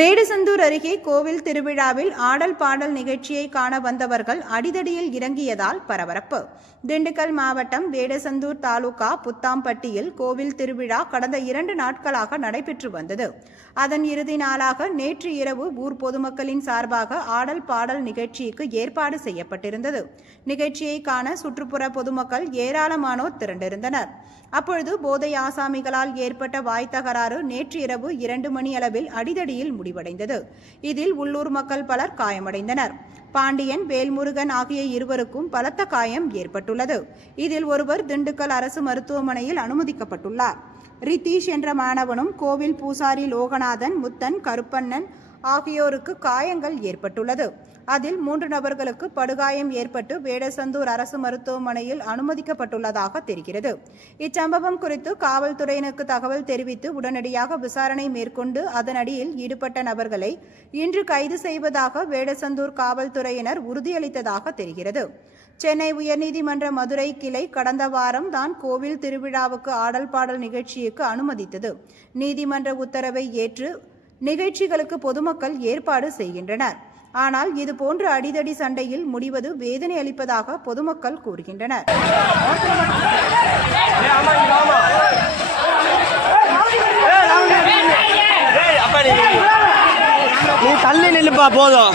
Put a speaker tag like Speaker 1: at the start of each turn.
Speaker 1: வேடசந்தூர் அருகே கோவில் திருவிழாவில் ஆடல் பாடல் நிகழ்ச்சியை காண வந்தவர்கள் அடிதடியில் இறங்கியதால் பரபரப்பு. திண்டுக்கல் மாவட்டம் வேடசந்தூர் தாலுகா புத்தாம்பட்டியில் கோவில் திருவிழா கடந்த இரண்டு நாட்களாக நடைபெற்று வந்தது. அதன் இறுதி நாளாக நேற்று இரவு ஊர் பொதுமக்களின் சார்பாக ஆடல் பாடல் நிகழ்ச்சிக்கு ஏற்பாடு செய்யப்பட்டிருந்தது. நிகழ்ச்சியை காண சுற்றுப்புற பொதுமக்கள் ஏராளமானோர் திரண்டிருந்தனர். அப்பொழுது போதை ஆசாமிகளால் ஏற்பட்ட வாய் தகராறு நேற்று இரவு இரண்டு மணி அளவில் அடிதடியில் முடிவடைந்தது. இதில் உள்ளூர் மக்கள் பலர் காயமடைந்தனர். பாண்டியன் வேல்முருகன் ஆகிய இருவருக்கும் பலத்த காயம் ஏற்பட்டுள்ளது. இதில் ஒருவர் திண்டுக்கல் அரசு மருத்துவமனையில் அனுமதிக்கப்பட்டுள்ளார். ரித்தீஷ் என்ற மாணவனும் கோவில் பூசாரி லோகநாதன் முத்தன் கருப்பண்ணன் ஆகியோருக்கு காயங்கள் ஏற்பட்டுள்ளது. அதில் மூன்று நபர்களுக்கு படுகாயம் ஏற்பட்டு வேடசந்தூர் அரசு மருத்துவமனையில் அனுமதிக்கப்பட்டுள்ளதாக தெரிகிறது. இச்சம்பவம் குறித்து காவல்துறையினருக்கு தகவல் தெரிவித்து உடனடியாக விசாரணை மேற்கொண்டு அதனடியில் ஈடுபட்ட நபர்களை இன்று கைது செய்வதாக வேடசந்தூர் காவல்துறையினர் உறுதியளித்ததாக தெரிகிறது. சென்னை உயர்நீதிமன்ற மதுரை கிளை கடந்த வாரம் தான் கோவில் திருவிழாவுக்கு ஆடல் பாடல் நிகழ்ச்சிக்கு அனுமதித்தது. நீதிமன்ற உத்தரவை ஏற்று நிகழ்ச்சிகளுக்கு பொதுமக்கள் ஏற்பாடு செய்கின்றனர். ஆனால் இதுபோன்ற அடிதடி சண்டையில் முடிவது வேதனை அளிப்பதாக பொதுமக்கள் கூறுகின்றனர்.
Speaker 2: நீ தள்ளி நில்லுப்பா போதும்.